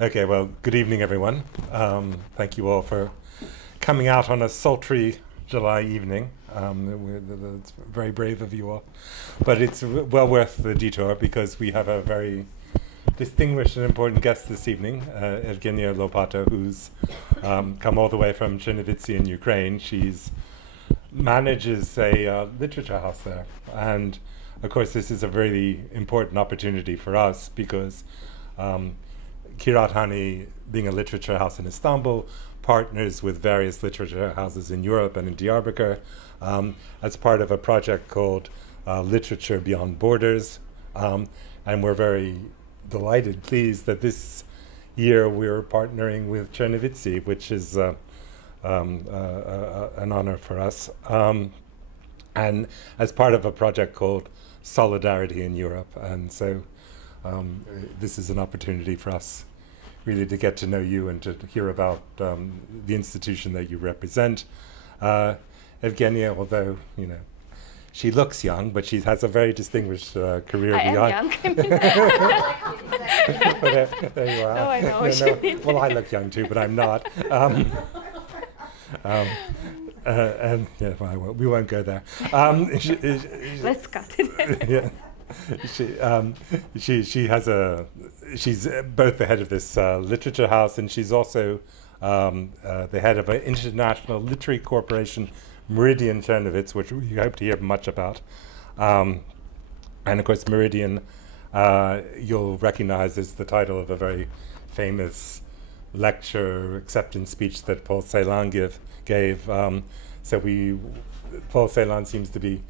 Okay, well, good evening, everyone. Thank you all for coming out on a sultry July evening. It's very brave of you all. But it's well worth the detour because we have a very distinguished and important guest this evening, Evgenia Lopata, who's come all the way from Chernovitzy in Ukraine. She's manages a literature house there. And, of course, this is a really important opportunity for us because Kirathani, being a literature house in Istanbul, partners with various literature houses in Europe and in Diyarbakir as part of a project called Literature Beyond Borders. And we're very delighted, pleased that this year we're partnering with Chernovitzy, which is an honor for us. And as part of a project called Solidarity in Europe. And so this is an opportunity for us really to get to know you and to hear about the institution that you represent. Evgenia, although, you know, she looks young, but she has a very distinguished career I behind. am young. There you are. Oh, I know. Well, I look young too, but I'm not. And yeah, well, we won't go there. Let's cut it. Yeah. She has she's both the head of this literature house, and she's also the head of an international literary corporation, Meridian Chernovitz, which we hope to hear much about. And of course, Meridian, you'll recognize as the title of a very famous lecture acceptance speech that Paul Celan gave. Paul Celan seems to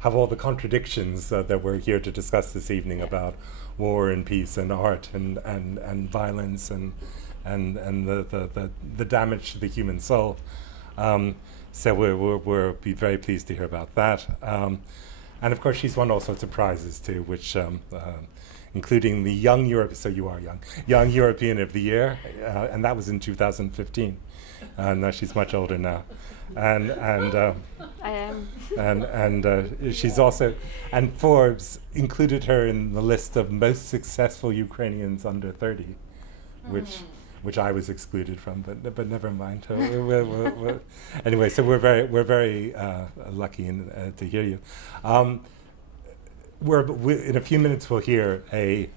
have all the contradictions that we're here to discuss this evening about war and peace and art and violence and the damage to the human soul. So we'll be very pleased to hear about that. And of course, she's won all sorts of prizes too, which including the Young European of the Year, and that was in 2015. Now she's much older now, and I am. and she's also, and Forbes included her in the list of most successful Ukrainians under 30, which I was excluded from, but never mind. Anyway, so we're very lucky to hear you. In a few minutes we'll hear a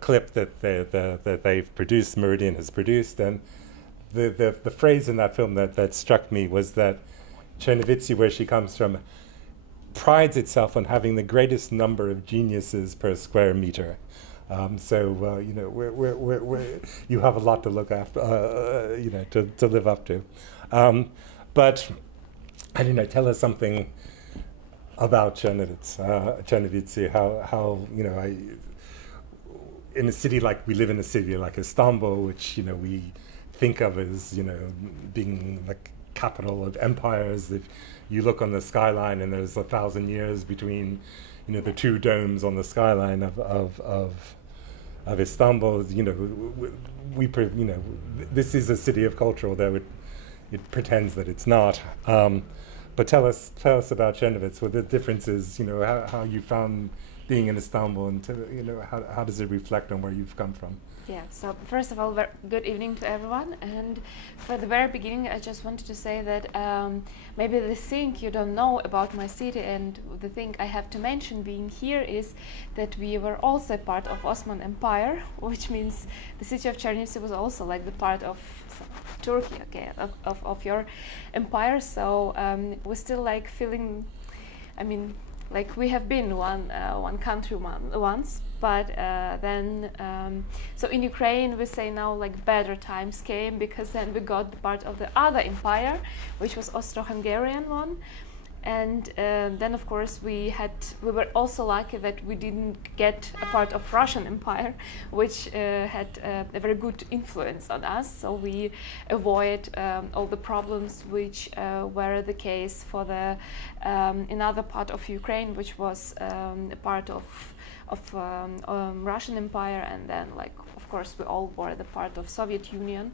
clip that they've produced, Meridian has produced, and the phrase in that film that struck me was that Chernovitzy, where she comes from, prides itself on having the greatest number of geniuses per square meter. So you know, you have a lot to look after, you know, to live up to. But I don't know. Tell us something about Chernovitzy. How you know, in a city like we live in a city like Istanbul, which you know we think of as, you know, being the capital of empires. If you look on the skyline and there's 1,000 years between, you know, the two domes on the skyline of Istanbul, you know, this is a city of culture, although it pretends that it's not. But tell us about Chernovitz, what the differences, you know, how you found being in Istanbul, and you know, how does it reflect on where you've come from? Yeah, so first of all, good evening to everyone. And for the very beginning, I just wanted to say that maybe the thing you don't know about my city, and the thing I have to mention being here, is that we were also part of Ottoman Empire, which means the city of Chernovitzy was also like the part of Turkey, okay, of your empire. So we're still like feeling, I mean, like we have been one country once, but then so in Ukraine we say now like better times came, because then we got the part of the other empire, which was Austro-Hungarian one, and then of course we were also lucky that we didn't get a part of Russian Empire, which had a very good influence on us. So we avoid all the problems which were the case for the another part of Ukraine, which was a part of Russian Empire, and then like of course we all were the part of Soviet Union,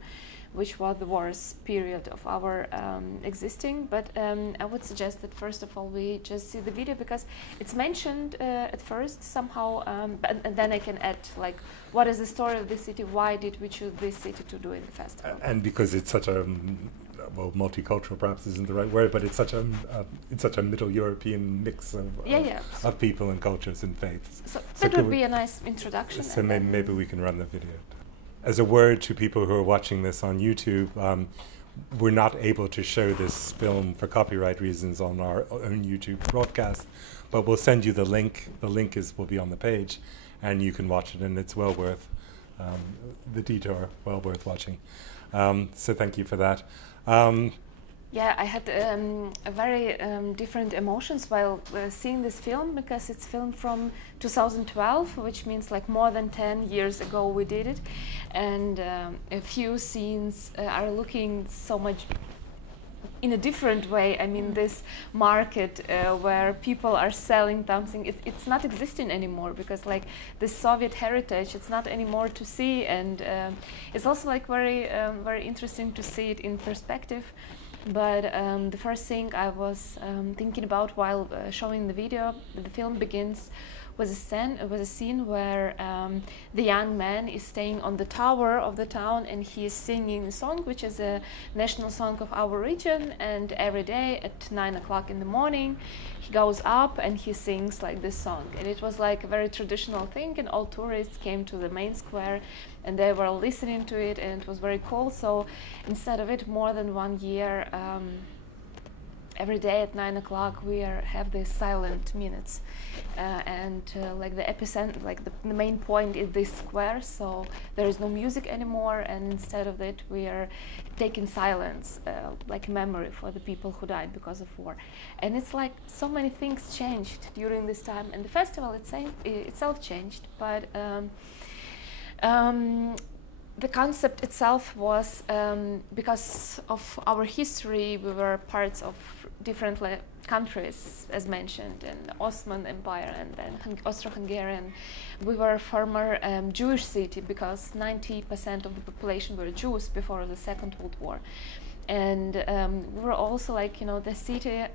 which was the worst period of our existing. But I would suggest that first of all we just see the video, because it's mentioned at first somehow, and then I can add like what is the story of this city, why did we choose this city to do in the festival. And because it's such a well, multicultural perhaps isn't the right word, but it's such a Middle European mix of people and cultures and faiths. So that would be a nice introduction. So maybe we can run the video. As a word to people who are watching this on YouTube, we're not able to show this film for copyright reasons on our own YouTube broadcast, but we'll send you the link. The link will be on the page, and you can watch it, and it's well worth the detour, well worth watching. So thank you for that. Yeah, I had a very different emotions while seeing this film, because it's filmed from 2012, which means like more than 10 years ago we did it, and a few scenes are looking so much in a different way. I mean, this market where people are selling something, it's not existing anymore, because like the Soviet heritage, it's not anymore to see, and it's also like very interesting to see it in perspective. But the first thing I was thinking about while showing the video, the film begins with a scene where the young man is staying on the tower of the town, and he is singing a song which is a national song of our region, and every day at 9 o'clock in the morning he goes up and he sings like this song. And it was like a very traditional thing, and all tourists came to the main square and they were listening to it, and it was very cool. So instead of it, more than 1 year, every day at 9 o'clock we have these silent minutes, and like the epicenter, like the main point is this square, so there is no music anymore, and instead of that we are taking silence, like memory for the people who died because of war. And it's like so many things changed during this time, and the festival itself changed, but the concept itself was, because of our history, we were parts of different countries, as mentioned, in the Ottoman Empire and then Austro-Hungarian. We were a former Jewish city, because 90% of the population were Jews before the Second World War. And we were also like, you know, the city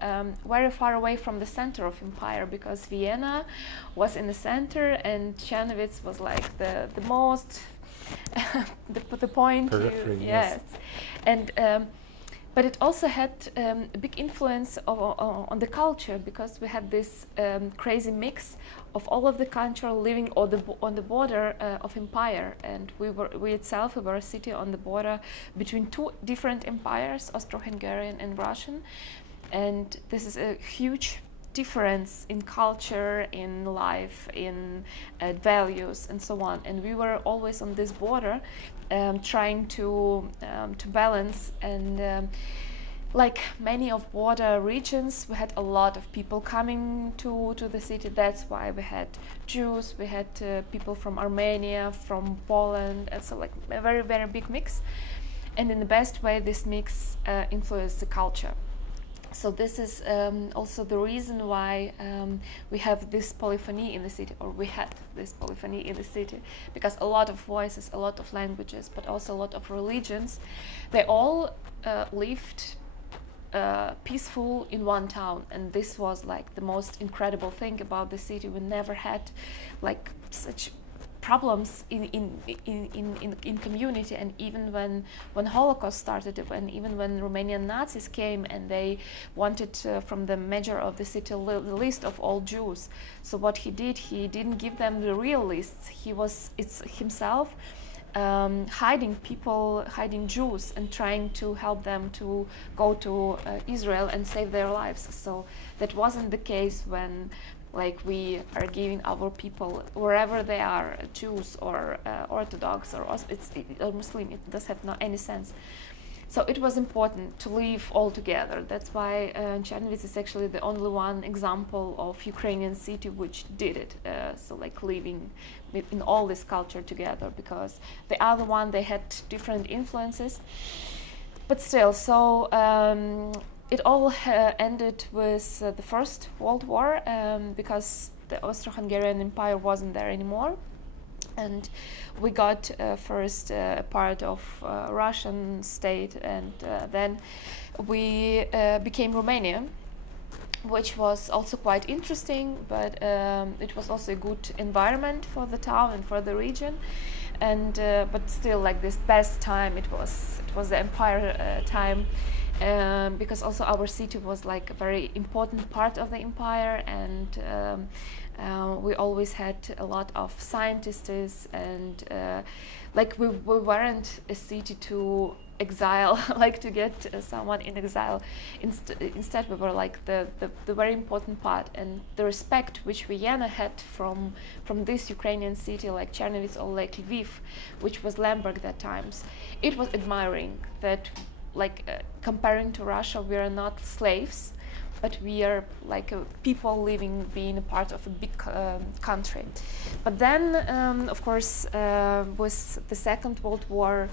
very far away from the center of empire, because Vienna was in the center and Czernowitz was like the most the point. Periphery, yes. And but it also had a big influence on the culture, because we had this crazy mix of all of the culture living on the border of empire, and we were a city on the border between two different empires, Austro-Hungarian and Russian, and this is a huge difference in culture, in life, in values, and so on. And we were always on this border, trying to balance. And like many of border regions, we had a lot of people coming to the city. That's why we had Jews, we had people from Armenia, from Poland, and so like a very, very big mix. And in the best way, this mix influenced the culture. So this is also the reason why we have this polyphony in the city, or we had this polyphony in the city, because a lot of voices, a lot of languages, but also a lot of religions, they all lived peaceful in one town. And this was like the most incredible thing about the city. We never had like such problems in community. And even when Holocaust started, and even when Romanian Nazis came and they wanted from the mayor of the city the list of all Jews, so what he did, he didn't give them the real lists. It's himself hiding people, hiding Jews, and trying to help them to go to Israel and save their lives. So that wasn't the case when like we are giving our people wherever they are, Jews or Orthodox or Muslim. It does have no any sense. So it was important to live all together. That's why Czernowitz is actually the only one example of Ukrainian city which did it. So like living in all this culture together, because the other one, they had different influences. But still, so it all ended with the First World War, because the Austro-Hungarian Empire wasn't there anymore. And we got first part of Russian state, and then we became Romanian, which was also quite interesting, but it was also a good environment for the town and for the region. And but still, like this best time, it was the empire time, because also our city was like a very important part of the empire, and we always had a lot of scientists, and like we weren't a city to exile, like to get someone in exile. Instead, we were like the very important part, and the respect which Vienna had from this Ukrainian city like Chernovitz or like Lviv, which was Lemberg that times, it was admiring that, like comparing to Russia, we are not slaves, but we are like people living, being a part of a big country. But then, of course, with the Second World War,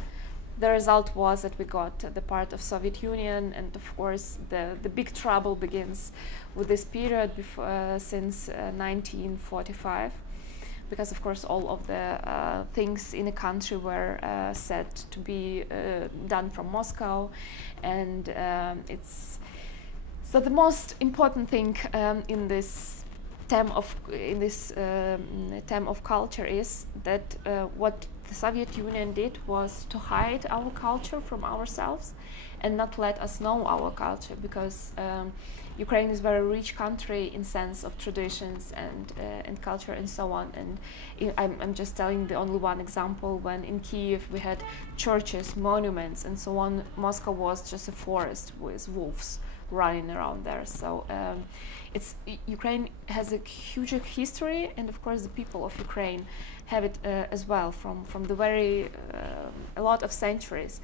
the result was that we got the part of Soviet Union, and of course the big trouble begins with this period since 1945, because of course all of the things in the country were said to be done from Moscow, and it's so the most important thing in this theme of culture is that what the Soviet Union did was to hide our culture from ourselves and not let us know our culture, because Ukraine is a very rich country in sense of traditions and culture and so on. And I'm just telling the only one example. When in Kiev we had churches, monuments, and so on, Moscow was just a forest with wolves running around there. So Ukraine has a huge history, and of course the people of Ukraine have it as well from the very a lot of centuries.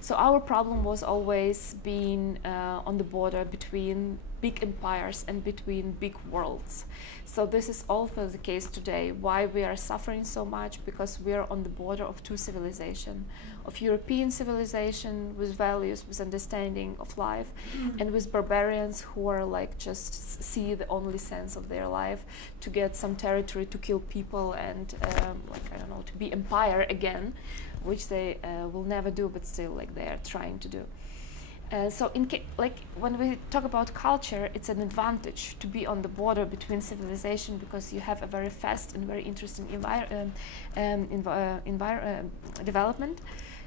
So our problem was always being on the border between big empires and between big worlds. So this is also the case today. Why we are suffering so much? Because we are on the border of two civilizations, of European civilization with values, with understanding of life, and with barbarians who are like just see the only sense of their life to get some territory, to kill people, and like I don't know, to be empire again, which they will never do, but still like they are trying to do. So like when we talk about culture, it's an advantage to be on the border between civilization, because you have a very fast and very interesting development.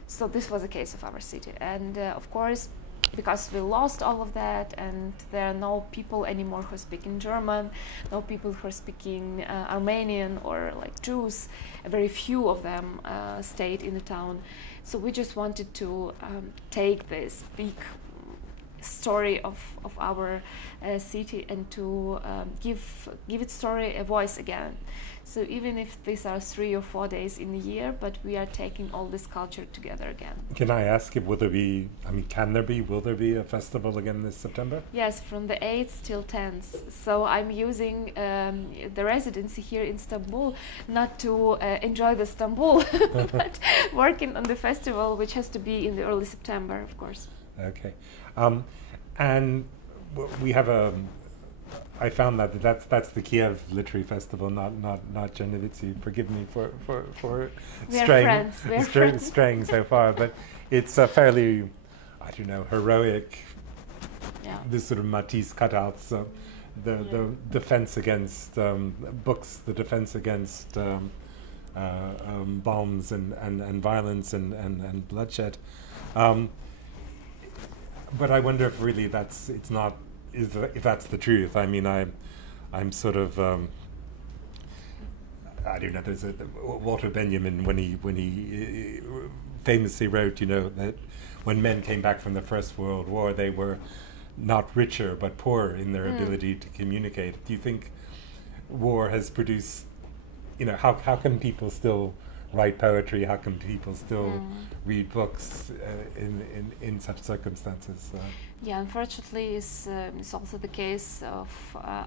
So this was the case of our city, and of course, because we lost all of that, and there are no people anymore who are speaking German, no people who are speaking Armenian or like Jews, very few of them stayed in the town. So we just wanted to take this big story of our city and to give its story a voice again. So even if these are 3 or 4 days in a year, but we are taking all this culture together again. Can I ask if will there be a festival again this September? Yes, from the 8th till 10th. So I'm using the residency here in Istanbul not to enjoy the Istanbul, but working on the festival, which has to be in the early September, of course. Okay. And we have I found that's the Kiev Literary Festival, not Chernovitz. Forgive me for straying so far, but it's a fairly, I don't know, heroic. Yeah. This sort of Matisse cutouts, the defense against books, the defense against bombs and violence and bloodshed. But I wonder if really if that's the truth. I mean, I'm sort of I don't know. There's Walter Benjamin when he famously wrote, you know, that when men came back from the First World War, they were not richer but poorer in their ability to communicate. Do you think war has produced, you know, how can people still write poetry? How can people still read books in such circumstances? Yeah, unfortunately, it's also the case of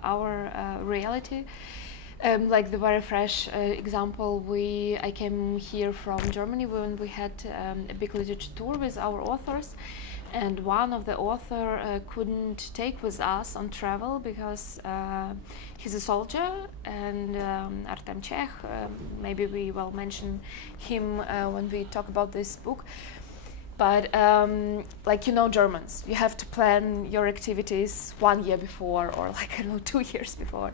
our reality. Like the very fresh example, I came here from Germany when we had a big literature tour with our authors. And one of the author couldn't take with us on travel because he's a soldier, and Artem Chekh, maybe we will mention him when we talk about this book. But like, you know, Germans, you have to plan your activities 1 year before, or like, I don't know, 2 years before.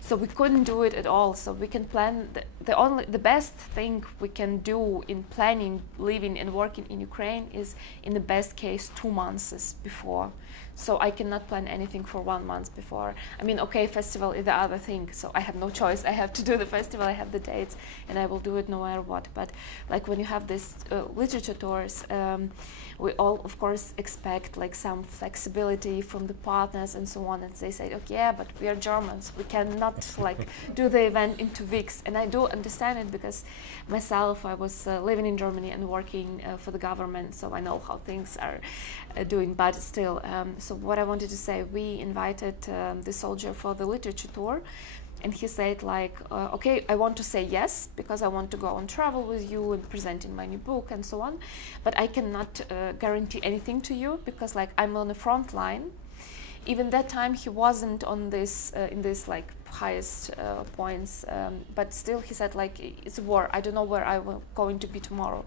So we couldn't do it at all. So we can plan, the best thing we can do in planning, living and working in Ukraine is, in the best case, 2 months before. So I cannot plan anything for 1 month before. I mean, okay, festival is the other thing, so I have no choice. I have to do the festival, I have the dates, and I will do it no matter what. But like, when you have this literature tours, we all, of course, expect like some flexibility from the partners and so on. And they say, okay, yeah, but we are Germans, we cannot like do the event in 2 weeks. And I do understand it, because myself, I was living in Germany and working for the government, so I know how things are doing. But still, so what I wanted to say, we invited the soldier for the literature tour, and he said like, okay, I want to say yes, because I want to go on travel with you and presenting my new book and so on, but I cannot guarantee anything to you, because like, I'm on the front line. Even that time he wasn't on this in this like highest points, but still he said like, it's a war, I don't know where I will going to be tomorrow.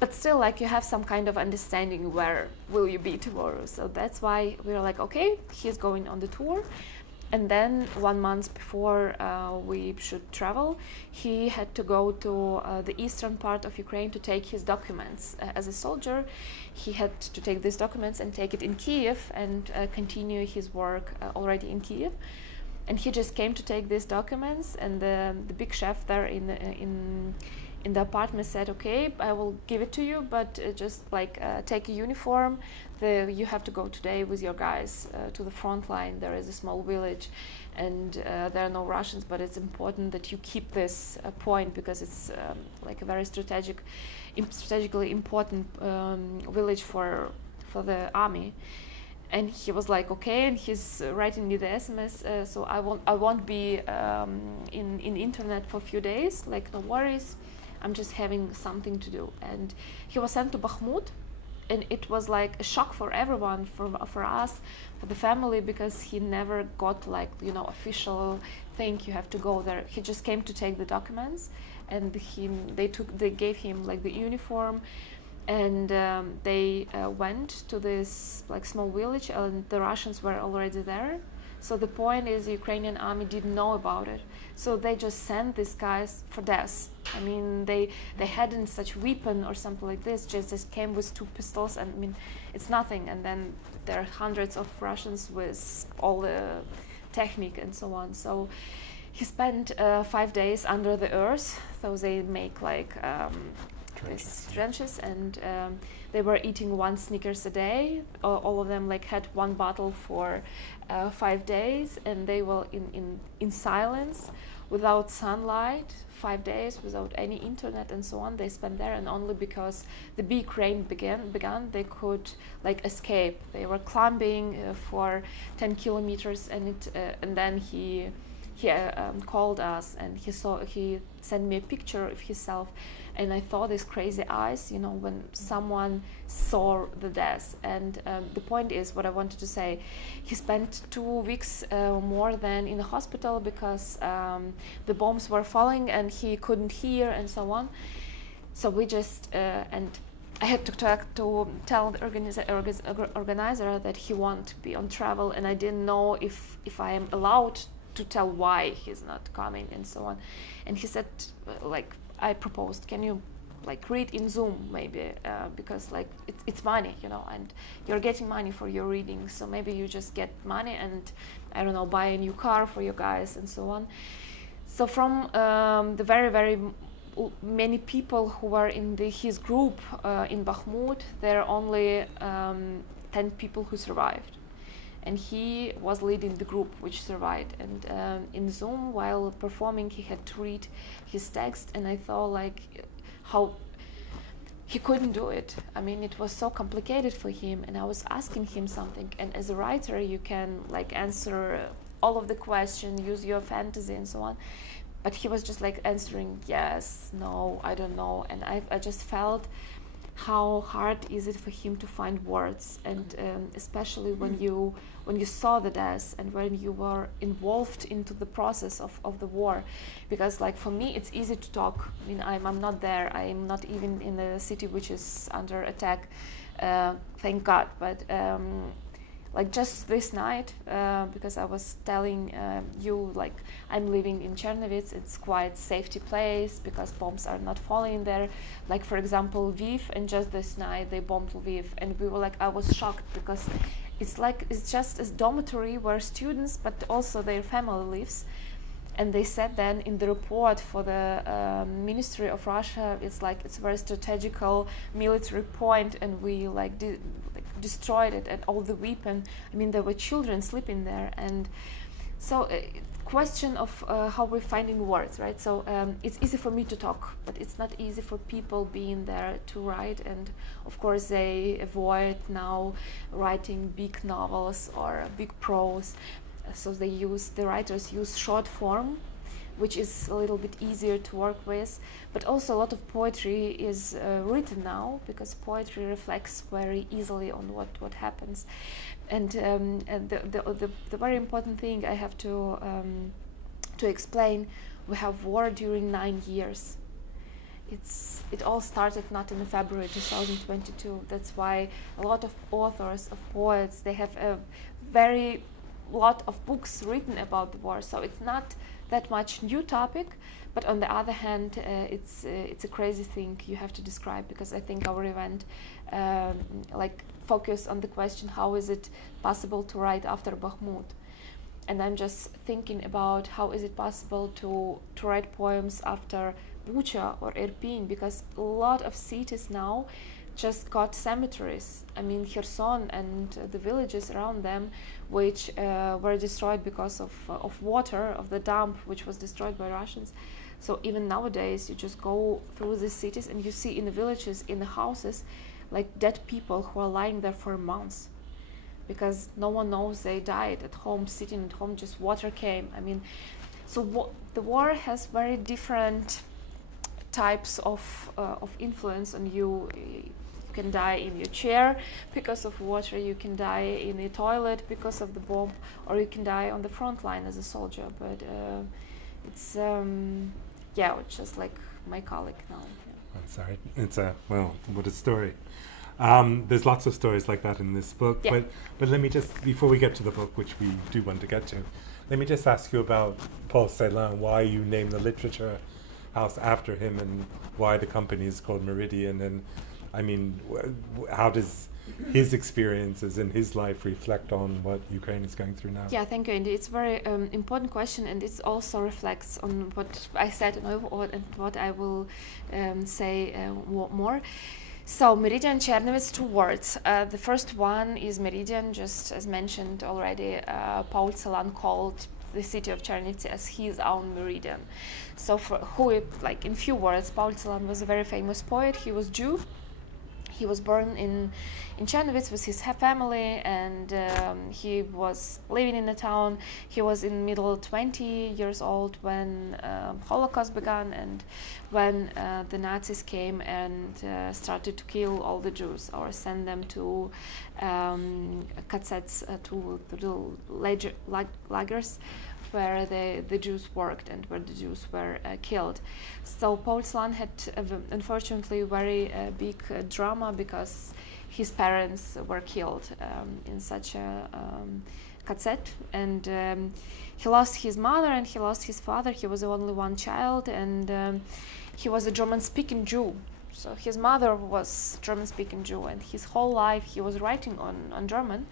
But still, like, you have some kind of understanding where will you be tomorrow. So that's why we were like, okay, he's going on the tour. And then 1 month before we should travel, he had to go to the eastern part of Ukraine to take his documents. As a soldier, he had to take these documents and take it in Kiev and continue his work already in Kiev. And he just came to take these documents, and the big chef there in the apartment said, okay, I will give it to you, but just like take a uniform. You have to go today with your guys to the front line. There is a small village, and there are no Russians, but it's important that you keep this point, because it's like a very strategically important village for the army. And he was like, okay, and he's writing me the SMS, so I won't be in internet for a few days, like, no worries, I'm just having something to do. And he was sent to Bakhmut, and it was like a shock for everyone, for us, for the family, because he never got like, you know, official thing, you have to go there. He just came to take the documents, and they gave him like the uniform, and they went to this like small village, and the Russians were already there. So the point is, the Ukrainian army didn't know about it, so they just sent these guys for death. I mean, they hadn't such weapon or something like this, just came with 2 pistols, and I mean, it's nothing. And then there are hundreds of Russians with all the technique and so on. So he spent 5 days under the earth, so they make like these trenches, and they were eating 1 Snickers a day. All of them like had 1 bottle for 5 days, and they were in silence, without sunlight, 5 days, without any internet and so on. They spent there, and only because the big rain began, they could like escape. They were climbing for 10 kilometers, and then he called us, and he sent me a picture of himself, and I saw these crazy eyes, you know, when someone saw the death. And the point is, what I wanted to say, he spent 2 weeks more than in the hospital, because the bombs were falling and he couldn't hear and so on. So we just and I had to tell the organizer that he won't be on travel, and I didn't know if I am allowed to tell why he's not coming and so on. And he said, like, I proposed, can you like read in Zoom maybe, because like it's money, you know, and you're getting money for your reading, so maybe you just get money and, I don't know, buy a new car for your guys and so on. So from the very, very many people who were in his group in Bakhmut, there are only 10 people who survived. And he was leading the group which survived. And in Zoom, while performing, he had to read his text, and I thought like how he couldn't do it. I mean, it was so complicated for him, and I was asking him something. And as a writer, you can like answer all of the questions, use your fantasy and so on. But he was just like answering yes, no, I don't know. And I just felt how hard is it for him to find words, and especially when you saw the deaths and when you were involved into the process of the war. Because like for me it's easy to talk. I mean, I'm not there, I'm not even in a city which is under attack, thank God, but like just this night, because I was telling you, like I'm living in Chernivtsi, it's quite safety place because bombs are not falling there. Like for example, Lviv, and just this night they bombed Lviv, and we were like, I was shocked because it's just a dormitory where students, but also their family lives. And they said then in the report for the Ministry of Russia, it's like it's a very strategical military point, and we like destroyed it, and all the weapon. I mean, there were children sleeping there, and so question of how we're finding words, right? So it's easy for me to talk, but it's not easy for people being there to write, and of course they avoid now writing big novels or big prose. So the writers use short form, which is a little bit easier to work with, but also a lot of poetry is written now, because poetry reflects very easily on what happens. And the very important thing I have to explain, we have war during 9 years. It all started not in February 2022. That's why a lot of authors, of poets, they have a very lot of books written about the war, so it's not that much new topic, but on the other hand it's a crazy thing you have to describe, because I think our event like focus on the question, how is it possible to write after Bakhmut, and I'm just thinking about how is it possible to write poems after Bucha or Irpin, because a lot of cities now just got cemeteries. I mean, Kherson and the villages around them, which were destroyed because of water, of the dump, which was destroyed by Russians. So even nowadays, you just go through the cities and you see in the villages, in the houses, like dead people who are lying there for months, because no one knows they died at home, sitting at home, just water came. I mean, so the war has very different types of influence on you. You can die in your chair because of water, you can die in a toilet because of the bomb, or you can die on the front line as a soldier. But it's yeah, it's just like my colleague now. Yeah. I'm sorry. It's well, what a story. There's lots of stories like that in this book, yeah. But let me just, before we get to the book, which we do want to get to, let me just ask you about Paul Celan, why you named the literature house after him, and why the company is called Meridian, and I mean, how does his experiences in his life reflect on what Ukraine is going through now? Yeah, thank you, Andy. It's a very important question, and it also reflects on what I said and what I will say more. So, Meridian, Chernivtsi, 2 words. The first one is Meridian, just as mentioned already. Paul Celan called the city of Chernivtsi as his own meridian. So, for like in few words, Paul Celan was a very famous poet. He was Jew. He was born in Chernivtsi with his family, and he was living in the town. He was in middle 20 years old when Holocaust began, and when the Nazis came and started to kill all the Jews or send them to KZs, to the lagers, where the Jews worked and where the Jews were killed. So Paul Celan had unfortunately very big drama, because his parents were killed in such a KZ, and he lost his mother and he lost his father. He was only one child, and he was a German-speaking Jew. So his mother was German-speaking Jew, and his whole life he was writing on German.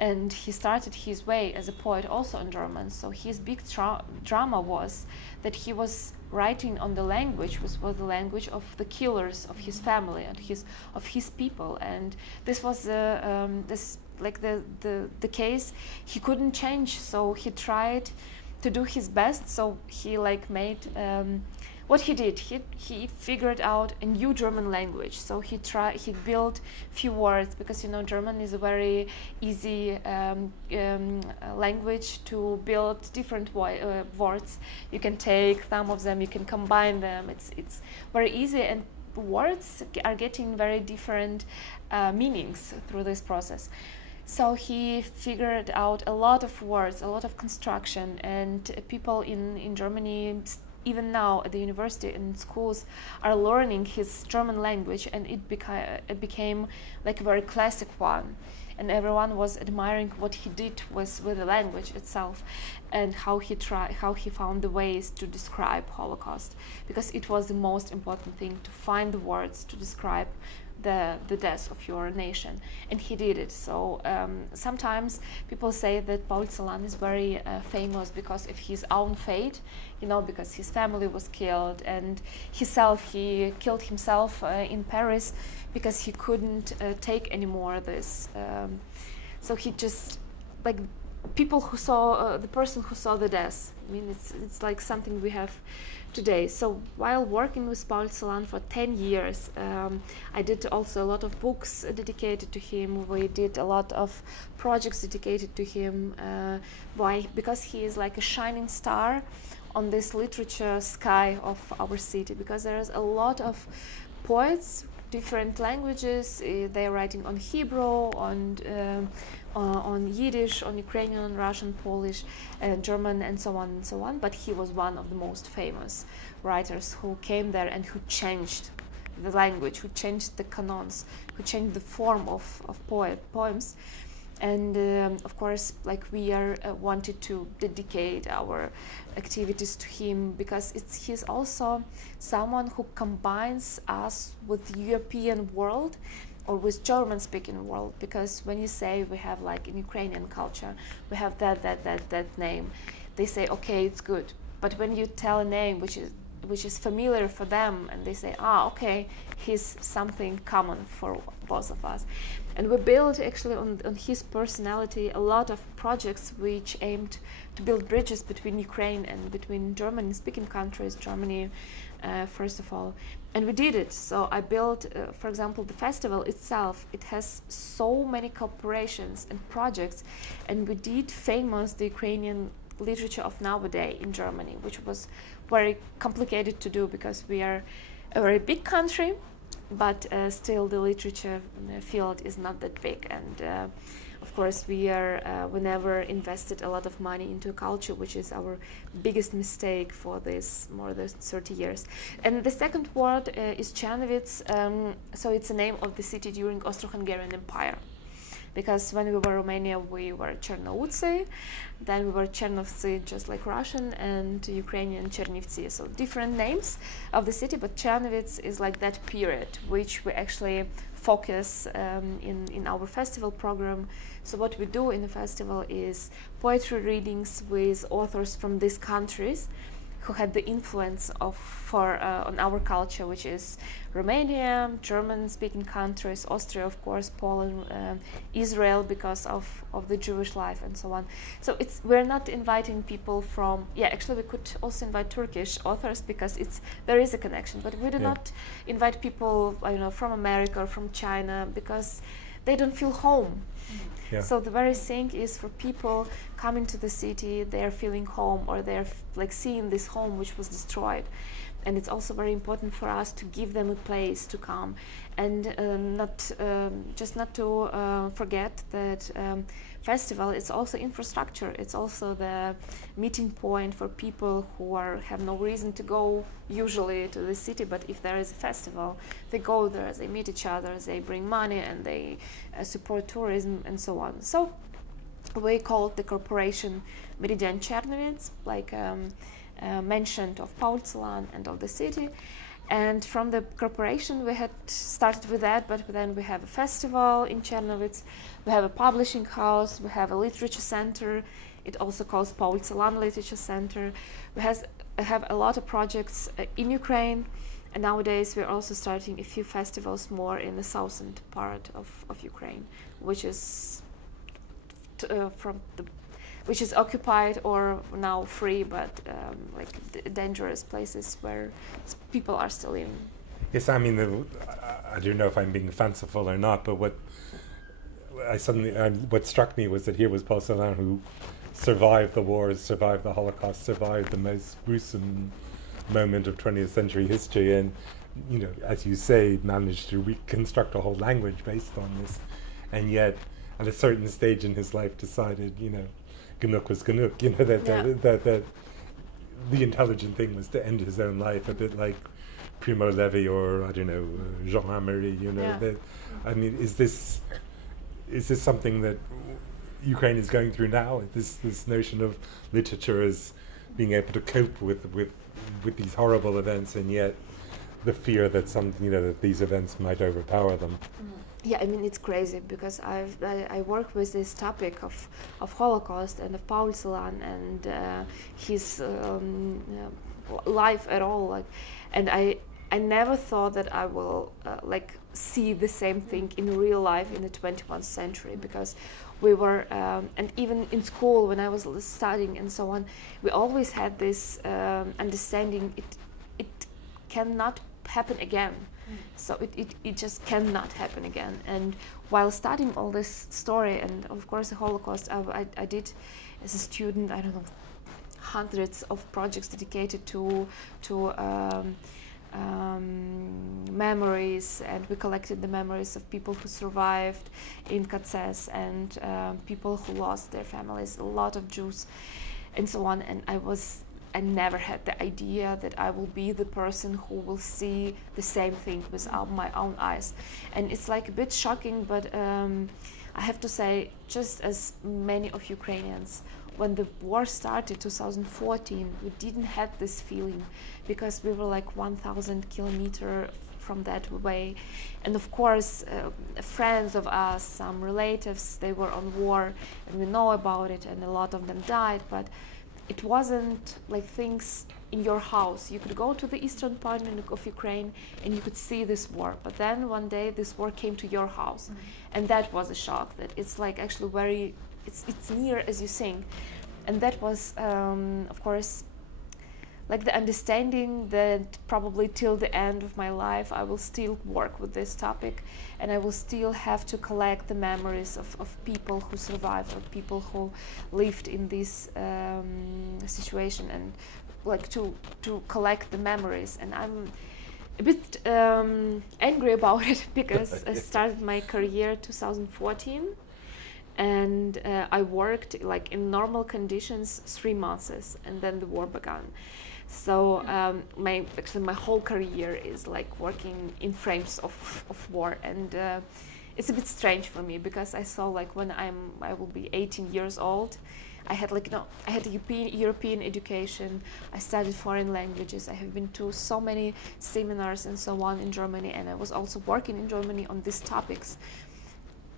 And he started his way as a poet also in German. So his big drama was that he was writing on the language, which was the language of the killers of his family and of his people. And this was the case he couldn't change. So he tried to do his best. So he made. What he did, he figured out a new German language. So he built few words, because German is a very easy language to build different words. You can take some of them, you can combine them. It's very easy. And words are getting very different meanings through this process. So he figured out a lot of words, a lot of construction, and people in Germany, even now at the university and schools, are learning his German language, and it became like a very classic one. And everyone was admiring what he did with the language itself, and how he found the ways to describe Holocaust, because it was the most important thing, to find the words to describe the death of your nation, and he did it. So sometimes people say that Paul Celan is very famous because of his own fate, because his family was killed, and he killed himself in Paris because he couldn't take anymore this. So he just, like, people who saw the person who saw the death. I mean, it's like something we have today. So while working with Paul Celan for 10 years, I did also a lot of books dedicated to him. We did a lot of projects dedicated to him. Why? Because he is like a shining star on this literature sky of our city, because there's a lot of poets, different languages. They're writing on Hebrew, on Yiddish, on Ukrainian, on Russian, Polish, German, and so on and so on. But he was one of the most famous writers who came there and who changed the language, who changed the canons, who changed the form of poems. And of course, like, we are wanted to dedicate our activities to him, because he's also someone who combines us with the European world, or with German-speaking world. Because when you say we have, like, in Ukrainian culture, we have that name, they say, okay, it's good. But when you tell a name which is familiar for them, and they say, okay, he's something common for both of us. And we built actually on his personality a lot of projects which aimed to build bridges between Ukraine and between German-speaking countries, Germany first of all. And we did it. So I built, for example, the festival itself. It has so many cooperations and projects, and we did famous the Ukrainian literature of nowadays in Germany, which was very complicated to do because we are a very big country, but still the literature field is not that big. And of course we never invested a lot of money into culture, which is our biggest mistake for this more than 30 years. And the second word is Czernowitz. So it's the name of the city during Austro-Hungarian Empire. Because when we were Romania, we were Chernoutsy, then we were Chernovtsi, just like Russian, and Ukrainian Chernivtsi. So different names of the city, but Czernowitz is like that period, which we actually focus in our festival program. So what we do in the festival is poetry readings with authors from these countries who had the influence on our culture, which is Romania, German-speaking countries, Austria, of course, Poland, Israel, because of the Jewish life and so on. So we're not inviting people from, actually we could also invite Turkish authors because there is a connection, but we do not invite people, from America or from China, because they don't feel home. Yeah. So the very thing is, for people coming to the city, they're feeling home, or they're like seeing this home which was destroyed. And it's also very important for us to give them a place to come, and not to forget that festival is also infrastructure. It's also the meeting point for people who have no reason to go usually to the city, but if there is a festival, they go there, they meet each other, they bring money, and they support tourism and so on. So we called the corporation Meridian Czernowitz, like mentioned of Paul Celan and of the city. And from the corporation we had started with that, but then we have a festival in Czernowitz, we have a publishing house, we have a literature center. It also calls Paul Celan Literature Center. We have a lot of projects in Ukraine, and nowadays we're also starting a few festivals more in the southern part of Ukraine, which is which is occupied or now free, but like dangerous places where people are still living. Yes, I mean, I don't know if I'm being fanciful or not, but what struck me was that here was Paul Celan, who survived the wars, survived the Holocaust, survived the most gruesome moment of 20th century history, and as you say, managed to reconstruct a whole language based on this, and yet at a certain stage in his life decided, Genuk was Genuk, that the intelligent thing was to end his own life, a bit like Primo Levi or, I don't know, Jean Marie, that, I mean, is this something that Ukraine is going through now? This notion of literature as being able to cope with these horrible events, and yet the fear that that these events might overpower them. Yeah, I mean, it's crazy because I work with this topic of Holocaust and of Paul Celan and his life at all, and I never thought that I will see the same thing in real life in the 21st century, because we were and even in school when I was studying and so on, we always had this understanding it cannot happen again. So it just cannot happen again. And while studying all this story and of course the Holocaust, I did as a student, I don't know, hundreds of projects dedicated to memories, and we collected the memories of people who survived in KZs and people who lost their families, a lot of Jews and so on. And I never had the idea that I will be the person who will see the same thing with my own eyes. And it's a bit shocking, but I have to say, just as many of Ukrainians, when the war started, 2014, we didn't have this feeling because we were 1,000 kilometers from that way. And of course, friends of us, some relatives, they were on war and we know about it, and a lot of them died, but it wasn't things in your house. You could go to the eastern part of Ukraine and you could see this war, but then one day this war came to your house. And that was a shock, that it's actually very, it's near as you think. And that was, of course, the understanding that probably till the end of my life I will still work with this topic, and I will still have to collect the memories of people who survived, or people who lived in this situation, and to collect the memories. And I'm a bit angry about it because I started my career 2014, and I worked in normal conditions 3 months, and then the war began. So my whole career is working in frames of war, and it's a bit strange for me because I saw when I will be 18 years old, I had I had European education. I studied foreign languages. I have been to so many seminars and so on in Germany, and I was also working in Germany on these topics.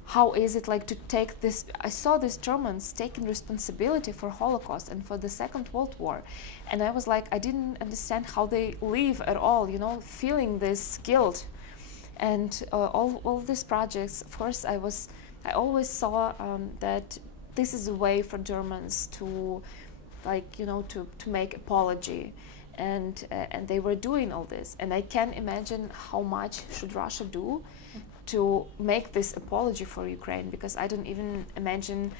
How is it to take this? I saw these Germans taking responsibility for Holocaust and for the Second World War, and I was I didn't understand how they live at all, feeling this guilt. And all these projects, of course, I always saw that this is a way for Germans to, to make apology, and they were doing all this. And I can imagine how much should Russia do to make this apology for Ukraine, because I don't even imagine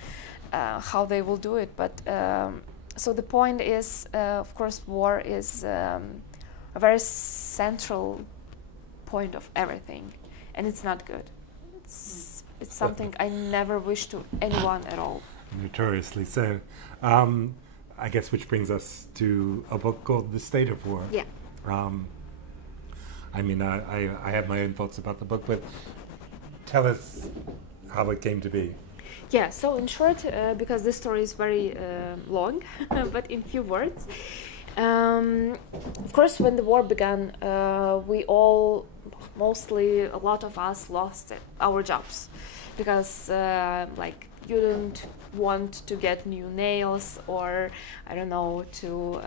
how they will do it. But so the point is, of course, war is a very central point of everything, and it's not good. It's something I never wish to anyone at all. Notoriously so. I guess which brings us to a book called The State of War. Yeah. I mean, I have my own thoughts about the book, but tell us how it came to be. Yeah, so in short, because this story is very long, but in few words, of course, when the war began, we all, mostly a lot of us, lost our jobs, because you don't want to get new nails, or I don't know, to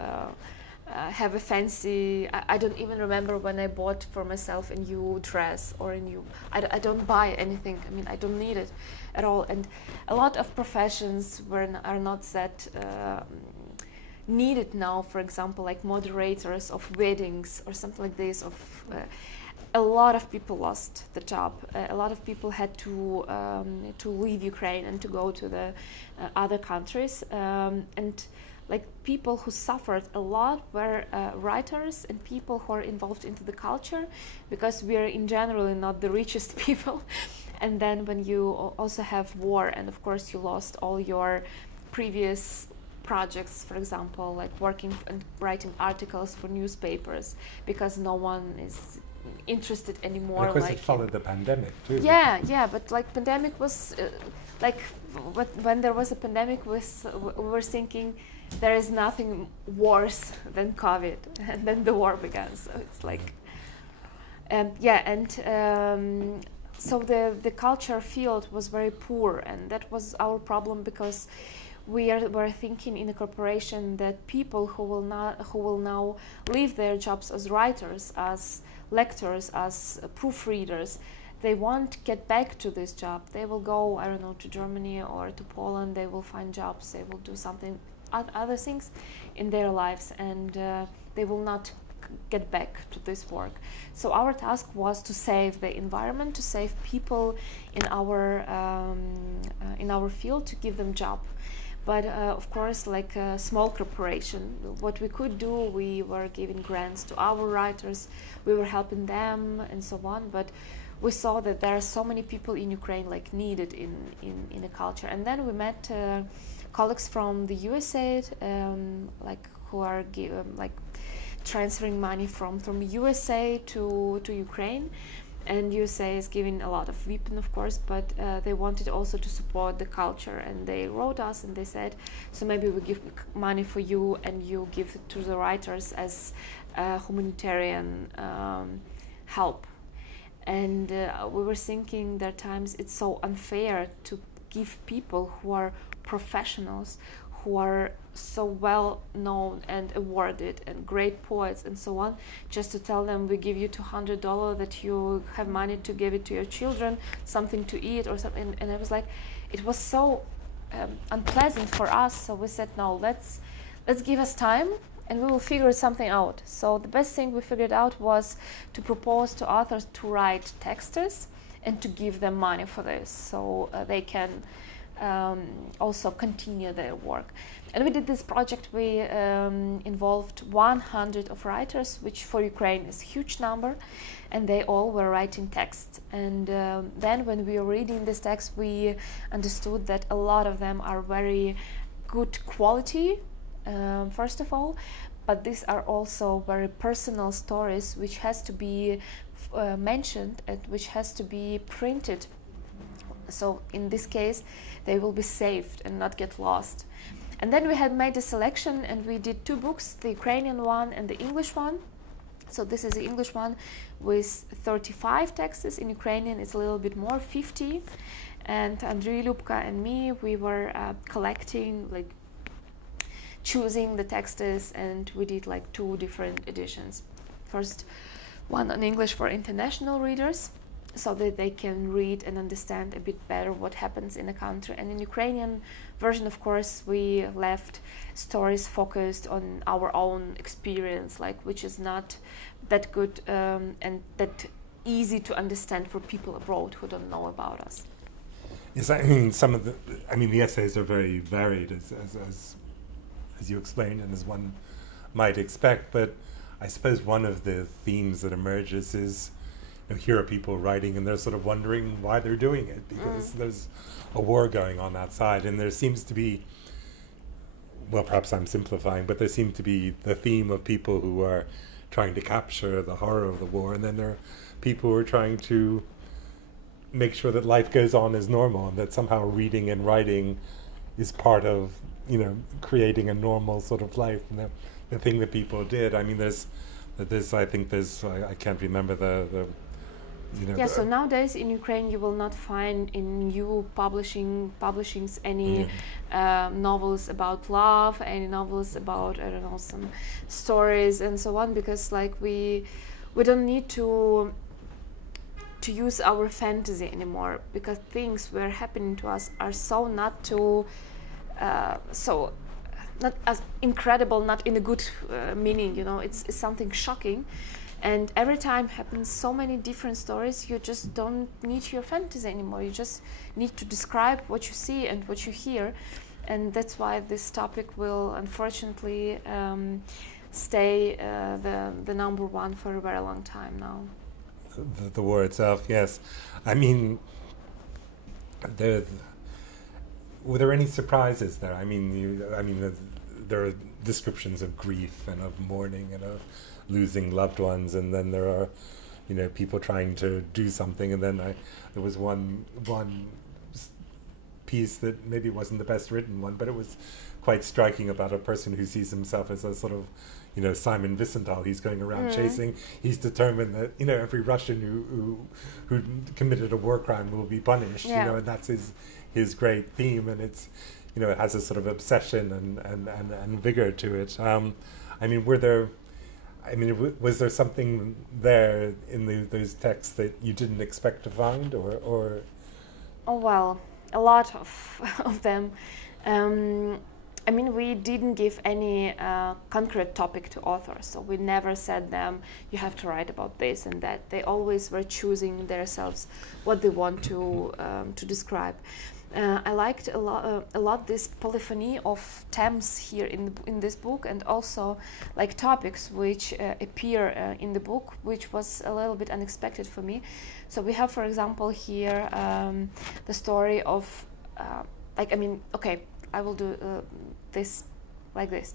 have a fancy, I don't even remember when I bought for myself a new dress or a new, I don't buy anything, I mean, I don't need it at all. And a lot of professions are not that needed now, for example, like moderators of weddings or something like this. A lot of people lost the job. A lot of people had to leave Ukraine and to go to the other countries. And like people who suffered a lot were writers and people who are involved into the culture, because we are in general not the richest people. And then when you also have war, and of course you lost all your previous projects, for example, like working and writing articles for newspapers, because no one is interested anymore. And of course, like it followed the pandemic too. Yeah, but like pandemic was like when there was a pandemic, we were thinking there is nothing worse than COVID, and then the war began. So it's like, so the culture field was very poor, and that was our problem, because were thinking in a corporation that people who will now leave their jobs as writers, as lectors, as proofreaders, they won't get back to this job. They will go, I don't know, to Germany or to Poland. They will find jobs. They will do something, other things in their lives, and they will not get back to this work. So our task was to save the environment, to save people in our field, to give them job. But of course, like a small corporation, what we could do, we were giving grants to our writers, we were helping them and so on. But we saw that there are so many people in Ukraine like needed in a culture. And then we met colleagues from the USA, like who are like transferring money from USA to Ukraine. And USA is giving a lot of weapon, of course, but they wanted also to support the culture, and they wrote us and they said, so maybe we give money for you and you give it to the writers as humanitarian help. And we were thinking there are times it's so unfair to give people who are professionals, who are so well known and awarded and great poets and so on, just to tell them we give you $200 that you have money to give it to your children, something to eat or something. And I was like, it was so unpleasant for us. So we said, no, let's give us time and we will figure something out. So the best thing we figured out was to propose to authors to write texts and to give them money for this, so they can also continue their work. And we did this project. We involved 100 of writers, which for Ukraine is a huge number, and they all were writing text. And then when we were reading this text, we understood that a lot of them are very good quality, first of all, but these are also very personal stories which has to be mentioned and which has to be printed. So in this case, they will be saved and not get lost. And then we had made a selection, and we did two books, the Ukrainian one and the English one. So this is the English one with 35 texts. In Ukrainian, it's a little bit more, 50. And Andriy Lubka and me, we were collecting, like choosing the texts, and we did like 2 different editions. First one on English for international readers, so that they can read and understand a bit better what happens in a country. And in Ukrainian version, of course, we left stories focused on our own experience, like which is not that good and that easy to understand for people abroad who don't know about us. Yes, I mean the essays are very varied, as you explained, and as one might expect. But I suppose one of the themes that emerges is, here are people writing and they're sort of wondering why they're doing it, because there's a war going on outside, and there seems to be, well, perhaps I'm simplifying, but there seems to be the theme of people who are trying to capture the horror of the war, and then there are people who are trying to make sure that life goes on as normal, and that somehow reading and writing is part of, creating a normal sort of life. And the thing that people did, I can't remember the so nowadays in Ukraine you will not find in new publishings any novels about love, any novels about, I don't know, some stories and so on, because like we don't need to use our fantasy anymore, because things were happening to us are so not as incredible, not in a good meaning, it's something shocking. And every time happens so many different stories, you just don't need your fantasy anymore. You just need to describe what you see and what you hear. and that's why this topic will unfortunately stay the number one for a very long time now. The war itself, yes. I mean, were there any surprises there? I mean, there are descriptions of grief and of mourning and of losing loved ones, and then there are, people trying to do something, and then there was one piece that maybe wasn't the best written one, but it was quite striking, about a person who sees himself as a sort of, Simon Wiesenthal. He's going around chasing. He's determined that every Russian who committed a war crime will be punished. And that's his great theme, and it's it has a sort of obsession and vigor to it. Was there something there in those texts that you didn't expect to find, or? Oh well, a lot of them. We didn't give any concrete topic to authors, so we never said them, you have to write about this and that. They always were choosing themselves what they want to describe. I liked a lot this polyphony of themes here in this book, and also like topics which appear in the book, which was a little bit unexpected for me. So we have, for example, here the story of I will do this like this.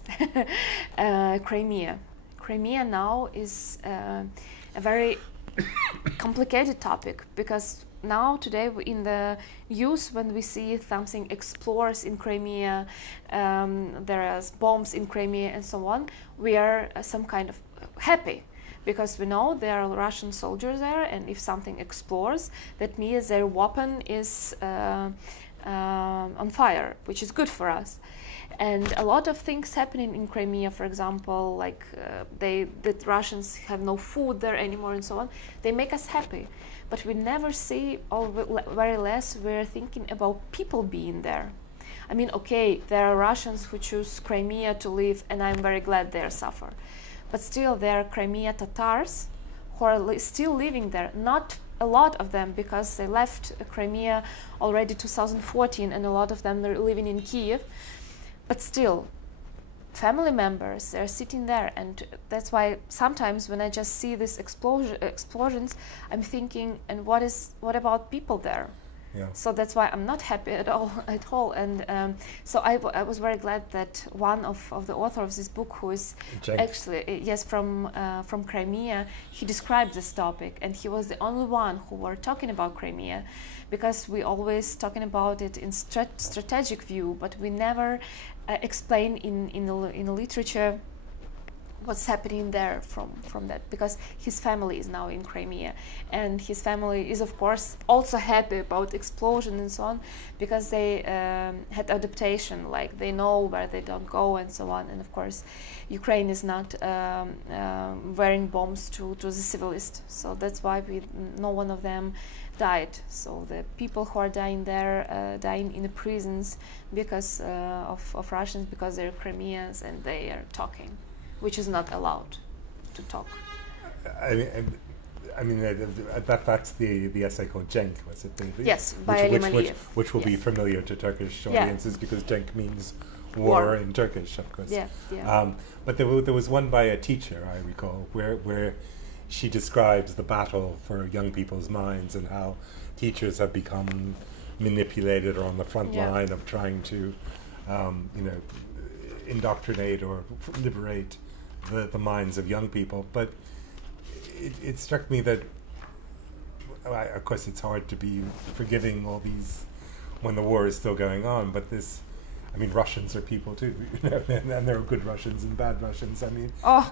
Crimea. Crimea now is a very complicated topic, because now today in the news, when we see something explores in Crimea, there are bombs in Crimea and so on, we are some kind of happy, because we know there are Russian soldiers there, and if something explores, that means their weapon is on fire, which is good for us. And a lot of things happening in Crimea, for example, like that Russians have no food there anymore and so on, they make us happy. But we never see, or very less, we're thinking about people being there. There are Russians who choose Crimea to live, and I'm very glad they suffer. But still, there are Crimea Tatars who are still living there. Not a lot of them, because they left Crimea already 2014, and a lot of them are living in Kiev. But still, family members, they're sitting there, and that's why sometimes when I just see these explosions, I'm thinking, and what about people there? Yeah. So that's why I'm not happy at all. And so I was very glad that one of the author of this book, who is actually from Crimea, he described this topic, and he was the only one who were talking about Crimea, because we always talking about it in strategic view, but we never explain in the literature what's happening there from that, because his family is now in Crimea, and his family is of course also happy about explosion and so on, because they had adaptation, like they know where they don't go and so on. And of course Ukraine is not wearing bombs to the civilists, so that's why no one of them died. So the people who are dying there, dying in the prisons because of Russians, because they're Crimeans and they are talking, which is not allowed to talk. That's the essay called Cenk, was it? Yes, by Ali Maliyev. Which will be familiar to Turkish audiences, because Cenk means war in Turkish, of course. But there was one by a teacher, I recall, where she describes the battle for young people's minds, and how teachers have become manipulated or on the front line of trying to indoctrinate or liberate the minds of young people. But it struck me that, of course, it's hard to be forgiving all these when the war is still going on, but Russians are people too, and there are good Russians and bad Russians.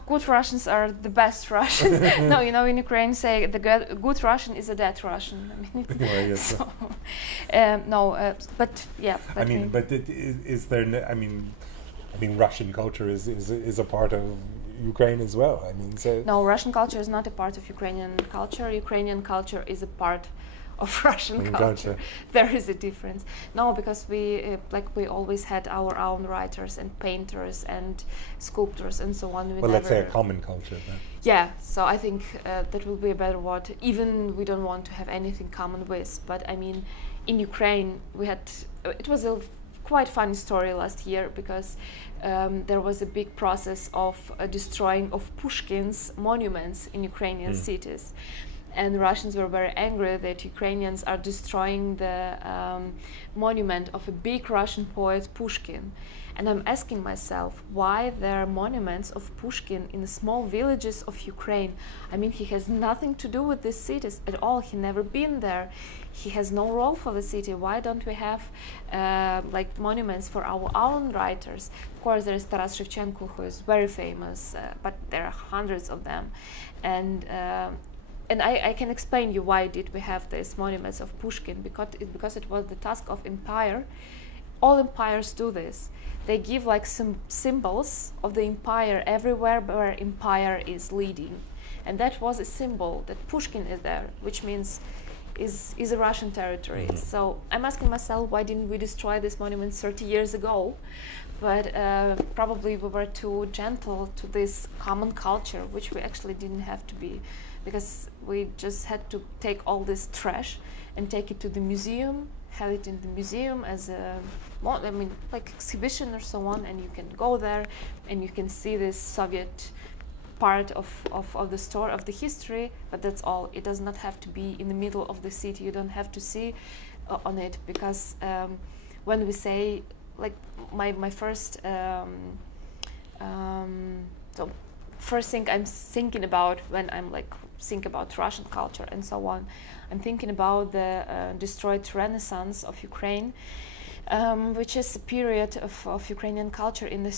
Good Russians are the best Russians. No, in Ukraine say the good Russian is a dead Russian. Russian culture is a part of Ukraine as well. No, Russian culture is not a part of Ukrainian culture. Ukrainian culture is a part of Russian culture. There is a difference. No, because we always had our own writers and painters and sculptors and so on. Let's say a common culture then. Yeah, so I think that will be a better word. Even we don't want to have anything common with, but in Ukraine we had, it was a quite funny story last year, because there was a big process of destroying of Pushkin's monuments in Ukrainian cities. And Russians were very angry that Ukrainians are destroying the monument of a big Russian poet, Pushkin. And I'm asking myself, why there are monuments of Pushkin in the small villages of Ukraine? I mean, he has nothing to do with these cities at all. He never been there. He has no role for the city. Why don't we have like monuments for our own writers? Of course, there is Taras Shevchenko, who is very famous, but there are hundreds of them. And I can explain you why did we have these monuments of Pushkin, because it was the task of empire. All empires do this. They give like some symbols of the empire everywhere where empire is leading. And that was a symbol that Pushkin is there, which means is a Russian territory. So I'm asking myself, why didn't we destroy this monument 30 years ago? But probably we were too gentle to this common culture, which we actually didn't have to be, because we just had to take all this trash and take it to the museum, have it in the museum as a, I mean, like exhibition or so on, and you can go there and you can see this Soviet part of the story of the history, but that's all. It does not have to be in the middle of the city. You don't have to see on it, because when we say, like, my first so first thing I'm thinking about when I'm like think about Russian culture and so on, I'm thinking about the destroyed Renaissance of Ukraine, which is a period of Ukrainian culture in the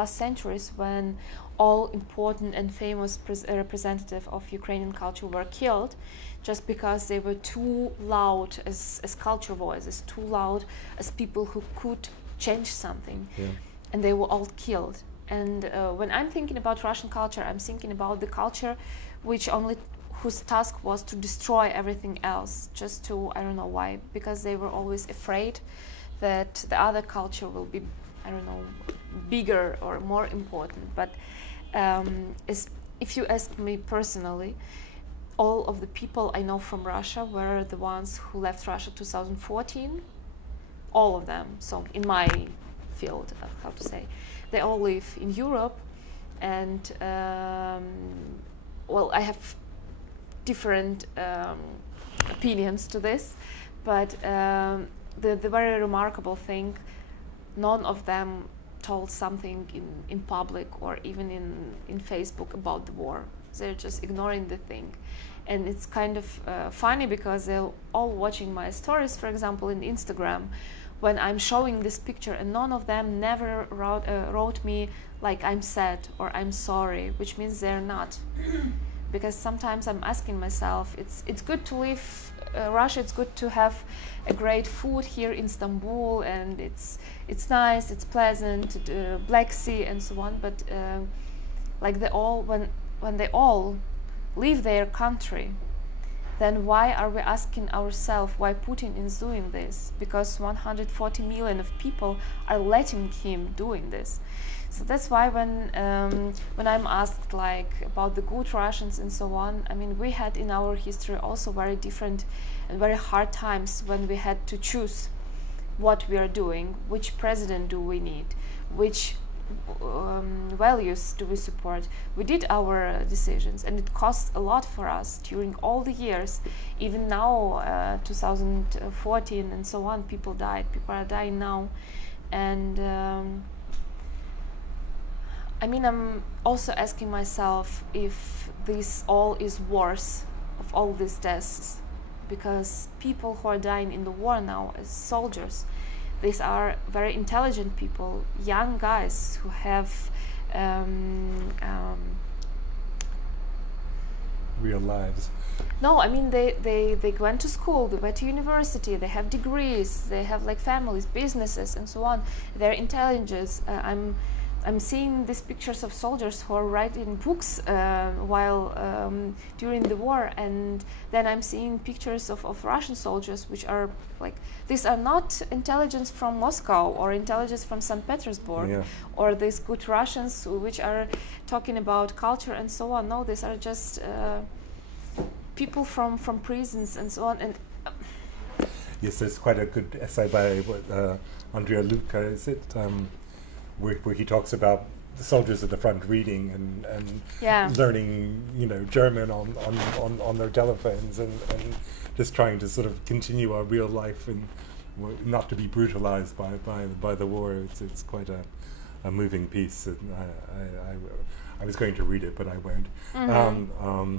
last centuries, when all important and famous representatives of Ukrainian culture were killed, just because they were too loud as culture voices, too loud as people who could change something, and they were all killed. And when I'm thinking about Russian culture, I'm thinking about the culture whose task was to destroy everything else, just to, I don't know why, because they were always afraid that the other culture will be, I don't know, bigger or more important. But if you ask me personally, all of the people I know from Russia were the ones who left Russia 2014, all of them. So in my field, how to say, they all live in Europe, and well, I have different opinions to this, but the very remarkable thing, none of them told something in public or even in Facebook about the war. They're just ignoring the thing. And it's kind of funny, because they're all watching my stories, for example, in Instagram, when I'm showing this picture, and none of them never wrote me like I'm sad or I'm sorry, which means they're not. Because sometimes I'm asking myself, it's good to live Russia, it's good to have a great food here in Istanbul, and it's nice, it's pleasant, Black Sea and so on, but like when they all leave their country, then why are we asking ourselves why Putin is doing this? Because 140 million of people are letting him doing this. So that's why when I'm asked like about the good Russians and so on, I mean, we had in our history also very different and very hard times when we had to choose what we are doing, which president do we need, which values do we support. We did our decisions, and it cost a lot for us during all the years. Even now, 2014 and so on, people died. People are dying now, and I mean, I'm also asking myself if this all is worse of all these deaths, because people who are dying in the war now as soldiers, these are very intelligent people, young guys who have real lives. No, I mean they went to school, they went to university, they have degrees, they have like families, businesses, and so on. They're intelligent. I'm seeing these pictures of soldiers who are writing books while during the war, and then I'm seeing pictures of Russian soldiers, which are like, these are not intelligence from Moscow or intelligence from St. Petersburg, or these good Russians which are talking about culture and so on. No, these are just people from prisons and so on. And Yes, there's quite a good essay by Andrea Luca, is it, where he talks about the soldiers at the front reading and learning, German on their telephones and just trying to sort of continue our real life and not to be brutalized by the war. It's quite a moving piece. And I was going to read it, but I won't. Mm-hmm.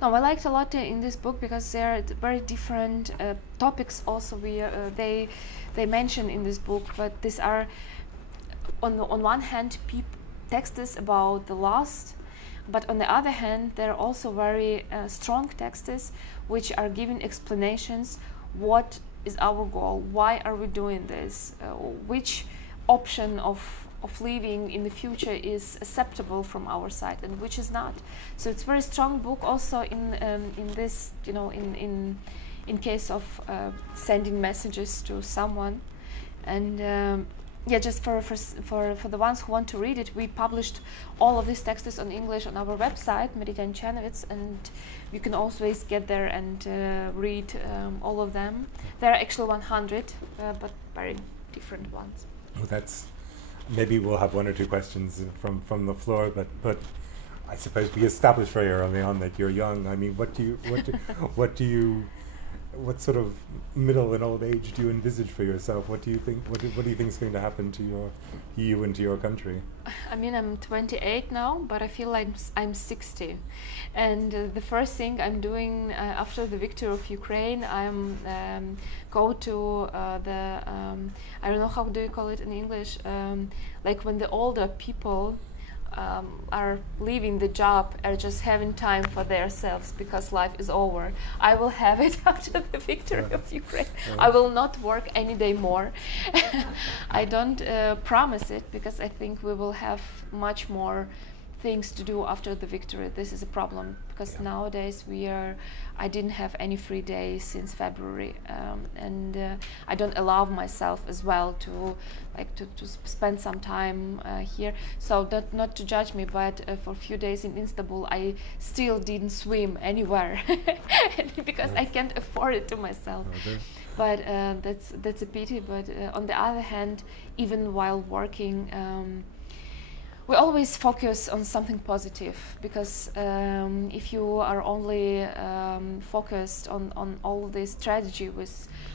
No, I liked a lot in this book because there are very different topics. Also, they mention in this book, but these are on one hand texts about the lost, but on the other hand, there are also very strong texts which are giving explanations. What is our goal? Why are we doing this? Which option of living in the future is acceptable from our side and which is not? So it's a very strong book also in this, in case of sending messages to someone. And just for the ones who want to read it, we published all of these texts on English on our website, Meridian Chernowitz, and you can always get there and read all of them. There are actually 100, but very different ones. Well, maybe we'll have one or two questions from the floor, but I suppose we established very early on that you're young. I mean, what sort of middle and old age do you envisage for yourself? What do you think? What do you think is going to happen to you and to your country? I mean, I'm 28 now, but I feel like I'm 60. And the first thing I'm doing after the victory of Ukraine, I'm go to I don't know, how do you call it in English? Like when the older people are leaving the job, are just having time for themselves because life is over. I will have it after the victory of Ukraine. I will not work any day more. I don't promise it because I think we will have much more things to do after the victory. This is a problem because nowadays I didn't have any free days since February, and I don't allow myself as well to spend some time here. So not to judge me, but for a few days in Istanbul I still didn't swim anywhere because I can't afford it to myself. Okay. But that's a pity. But on the other hand, even while working, we always focus on something positive, because if you are only focused on all this tragedy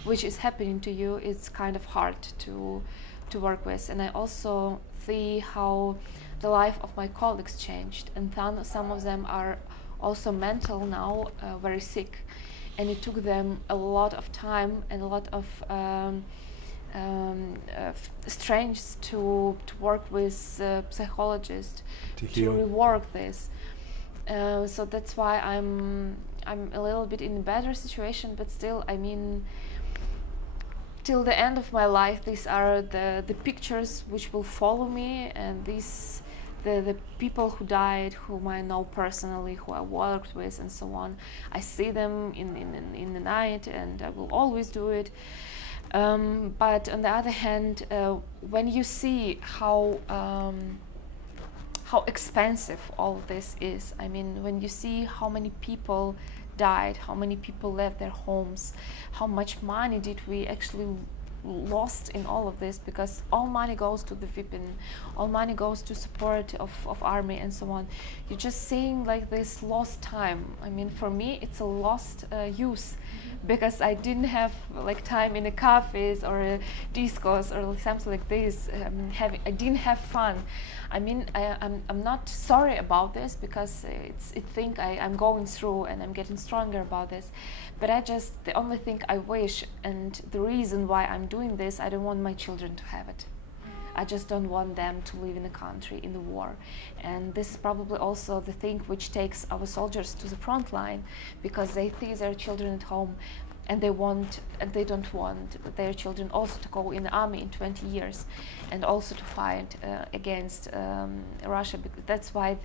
which is happening to you, it's kind of hard to work with. And I also see how the life of my colleagues changed, and some of them are also mental now, very sick, and it took them a lot of time and a lot of strength to work with psychologists to rework this. So that's why I'm a little bit in a better situation, but still, I mean, till the end of my life, these are the pictures which will follow me, and the people who died, whom I know personally, who I worked with, and so on. I see them in the night, and I will always do it. But on the other hand, when you see how expensive all this is, I mean, when you see how many people died, how many people left their homes, how much money did we actually lost in all of this, because all money goes to the VIPN, all money goes to support of army and so on. You're just seeing like this lost time. I mean, for me, it's a lost youth, because I didn't have like time in the cafes or discos or something like this. I didn't have fun. I mean, I'm not sorry about this, because it's a thing I'm going through, and I'm getting stronger about this. But the only thing I wish, and the reason why I'm doing this, I don't want my children to have it. I just don't want them to live in a country in the war. And this is probably also the thing which takes our soldiers to the front line, because they see their children at home, and they don't want their children also to go in the army in 20 years and also to fight against Russia. That's why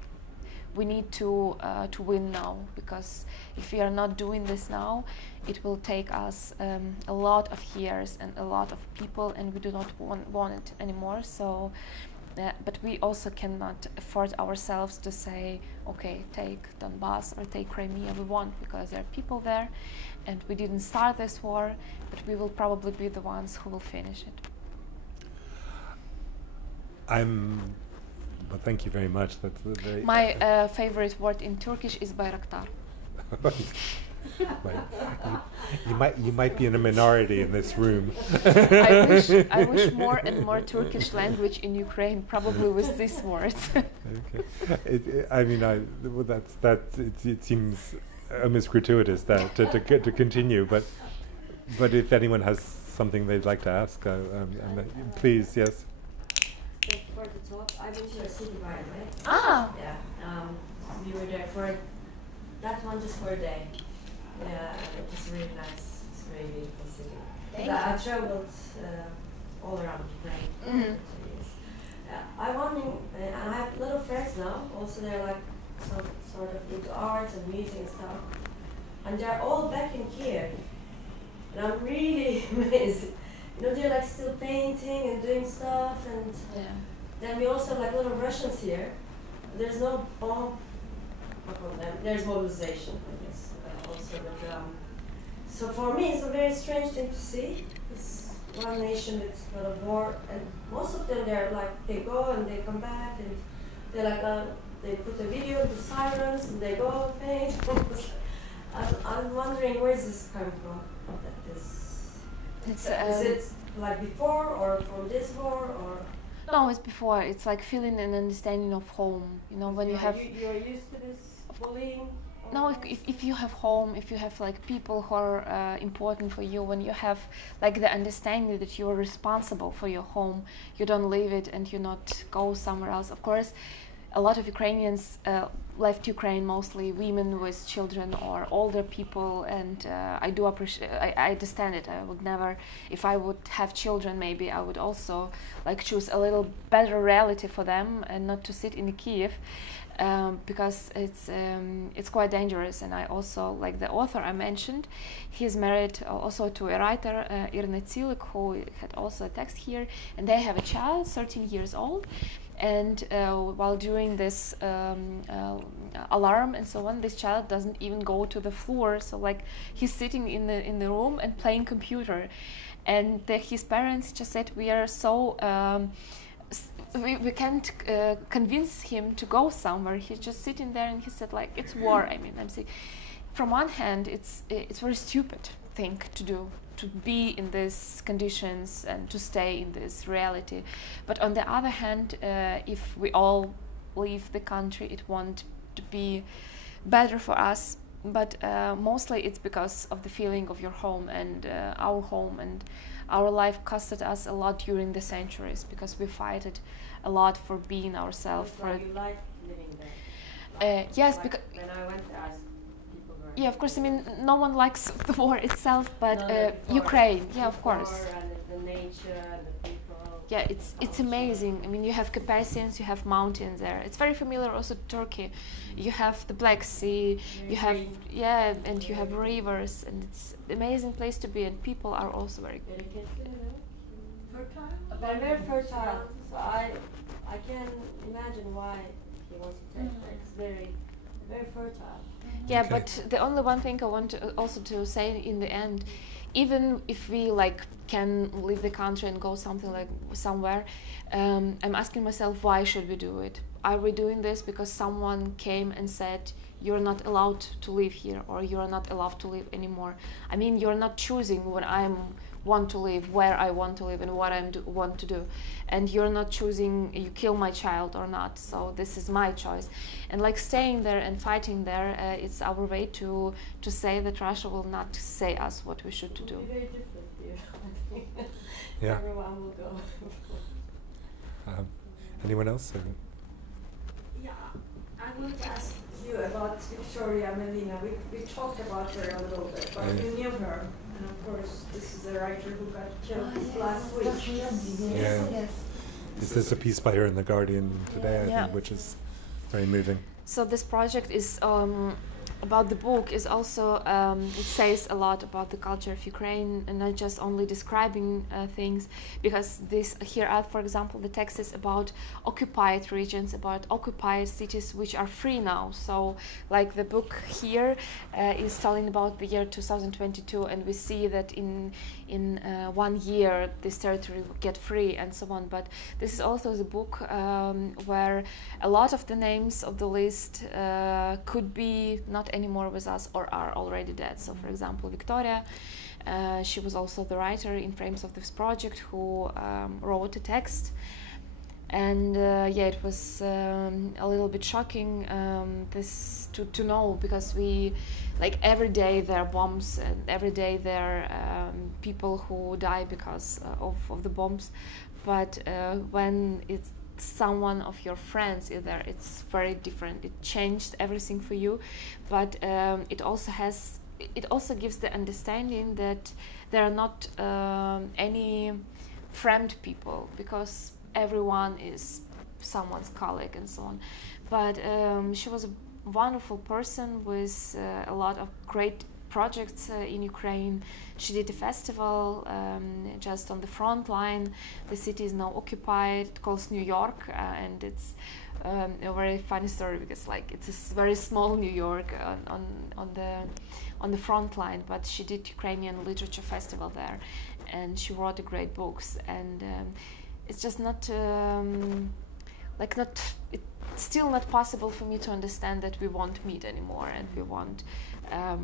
we need to win now, because if we are not doing this now, it will take us a lot of years and a lot of people, and we do not want it anymore. So but we also cannot afford ourselves to say, okay, take Donbass or take Crimea, we won't, because there are people there, and we didn't start this war, but we will probably be the ones who will finish it. Well, thank you very much. That's very My favorite word in Turkish is bayraktar. you might be in a minority in this room. I wish more and more Turkish language in Ukraine, probably with these words. Okay. It seems almost gratuitous that to continue, but if anyone has something they'd like to ask, please, yes. Thank you for the talk. I went to your city, by the way. Ah. Yeah. We were there for that one just for a day. Yeah, it was really nice. It's a very beautiful city. I traveled all around Ukraine. Mm-hmm. I'm wondering, and I have little friends now. Also, they're like some sort of into arts and music and stuff, and they're all back in Kiev. And I'm really amazed. You know, they're like still painting and doing stuff, and then we also have like little Russians here. There's no bomb upon them. There's mobilization, I guess, also. But so for me, it's a very strange thing to see. It's one nation with a war, and most of them they're like they go and they come back, and they're like they put a video of the sirens and they go paint. I'm wondering where is this coming from? That this. Is it like before or from this war or? No, it's before. It's like feeling and understanding of home. You know, when you have. You're used to this bullying. No, if you have home, if you have like people who are important for you, when you have like the understanding that you are responsible for your home, you don't leave it and you not go somewhere else. Of course, a lot of Ukrainians left Ukraine, mostly women with children or older people, and I do appreciate. I understand it. I would never, if I would have children, maybe I would also like choose a little better reality for them and not to sit in Kiev, because it's quite dangerous. And I also like the author I mentioned. He's married also to a writer, Irina Tsilik, who had also a text here, and they have a child, 13 years old. And while doing this alarm and so on, this child doesn't even go to the floor. So like he's sitting in the room and playing computer, and his parents just said, we are so we can't convince him to go somewhere. He's just sitting there, and he said like it's war. I mean, I'm saying, from one hand, it's very stupid thing to do, to be in these conditions and to stay in this reality. But on the other hand, if we all leave the country, it won't to be better for us. But mostly it's because of the feeling of your home, and our life costed us a lot during the centuries, because we fight it a lot for being ourselves. You like living there? Yes, like because when I went there, people were. Yeah, of course. I mean, no one likes the war itself, but Ukraine, yeah, of course. And the nature and the people. Yeah, it's amazing. I mean, you have Carpathians, you have mountains there. It's very familiar also to Turkey. You have the Black Sea, you have and you have rivers, and it's an amazing place to be. And people are also very good. Fertile. They're very fertile. So I can imagine why he wants to take that. It's very fertile. Yeah, Okay. but the only one thing I want to also to say in the end, even if we like can leave the country and go somewhere, I'm asking myself, why should we do it? Are we doing this because someone came and said you're not allowed to live here, or you're not allowed to live anymore? I mean, you're not choosing when I want to live, where I want to live, and what I want to do, and you're not choosing you kill my child or not. So this is my choice, and like staying there and fighting there, it's our way to say that Russia will not say us what we should to do. It will be very different here, I think. Yeah. Everyone will go. Anyone else? Yeah, I wanted to ask you about Victoria Melina. We talked about her a little bit, but you knew her. And of course, this is a writer who got killed last week. Yeah. There's a piece by her in The Guardian today, I Yeah. think, which is very moving. So this project is about the book is also it says a lot about the culture of Ukraine, and not just only describing things, because this here are, for example, the text is about occupied regions, about occupied cities which are free now. So like the book here is telling about the year 2022, and we see that in 1 year this territory will get free and so on. But this is also the book where a lot of the names of the list could be not anymore with us or are already dead. So for example, Victoria, she was also the writer in frames of this project who wrote a text. And yeah, it was a little bit shocking this to know, because we, like, every day there are bombs, and every day there are people who die because of the bombs. But when it's someone of your friends is there, it's very different. It changed everything for you, but it also gives the understanding that there are not any friend people, because everyone is someone's colleague and so on. But she was a wonderful person with a lot of great projects in Ukraine. She did a festival just on the front line. The city is now occupied. It calls New York, and it's a very funny story, because like it's a very small New York on the front line. But she did Ukrainian literature festival there, and she wrote great books. And it's just not it's still not possible for me to understand that we won't meet anymore, and we won't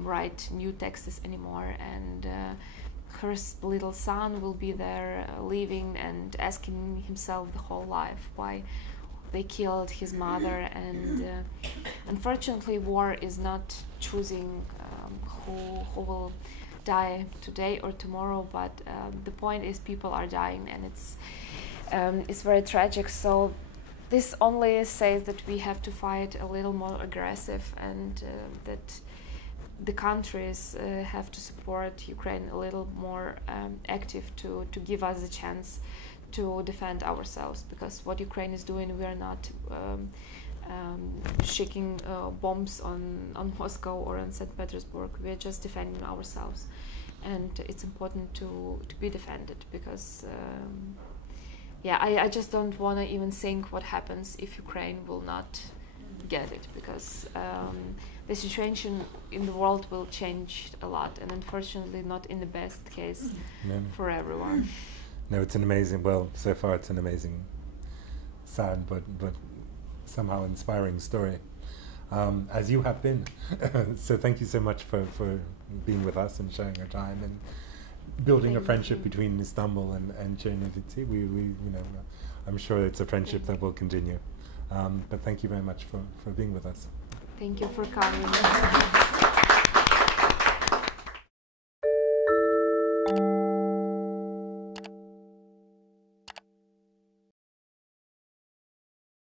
write new texts anymore. And her little son will be there living and asking himself the whole life why they killed his mother. And unfortunately, war is not choosing who will die today or tomorrow, but the point is people are dying, and it's very tragic. So this only says that we have to fight a little more aggressive, and that the countries have to support Ukraine a little more active to give us a chance to defend ourselves, because what Ukraine is doing, we are not shaking bombs on Moscow or on St. Petersburg. We are just defending ourselves, and it's important to be defended, because yeah, I just don't want to even think what happens if Ukraine will not get it, because the situation in the world will change a lot, and unfortunately not in the best case for everyone. No, it's an amazing, well, so far it's an amazing, sad but somehow inspiring story, as you have been. So thank you so much for being with us and sharing your time and building a friendship between Istanbul and Chernovitzy. We you know, I'm sure it's a friendship that will continue. But thank you very much for being with us. Thank you for coming.